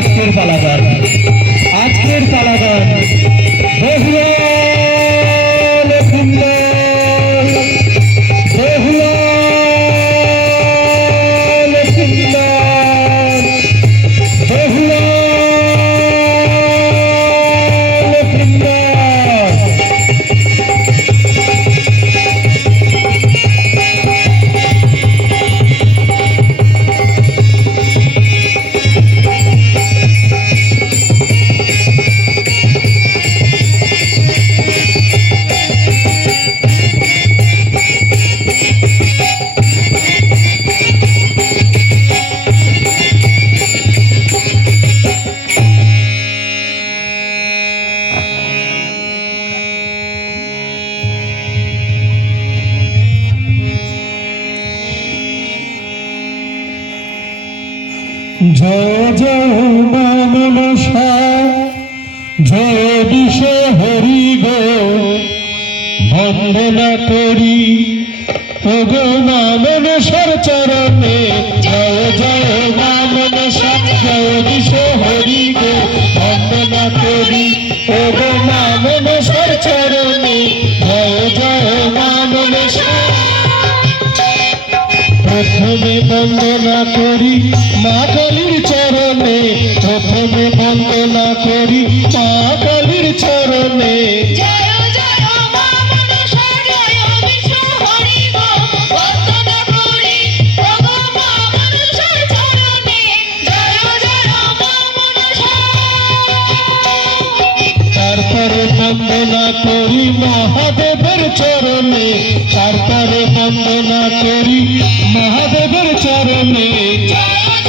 আজকের পালাগান জয় জয় মা মনসা জয় বিষ হরি গো বন্দনা করি ওগো মা মনসার চরণে জয় জয় মা মনসা জয় বিষ হরি গো বন্দনা করি ওগো মা মনসার চরণে জয় জয় মা মনসা প্রথমে বন্দনা করি মা কালীর চরণে প্রথমে বন্দনা করি মা কালীর চরণে জয় জয় মা মনসা জয় বিষ্ণু হরি গো বন্দনা করি ওগো মা মনসার চরণে জয় জয় মা মনসা তারপরে বন্দনা করি মহাদেবের চরণে তারপরে বন্দনা করি মহাদেবের চরণে জয়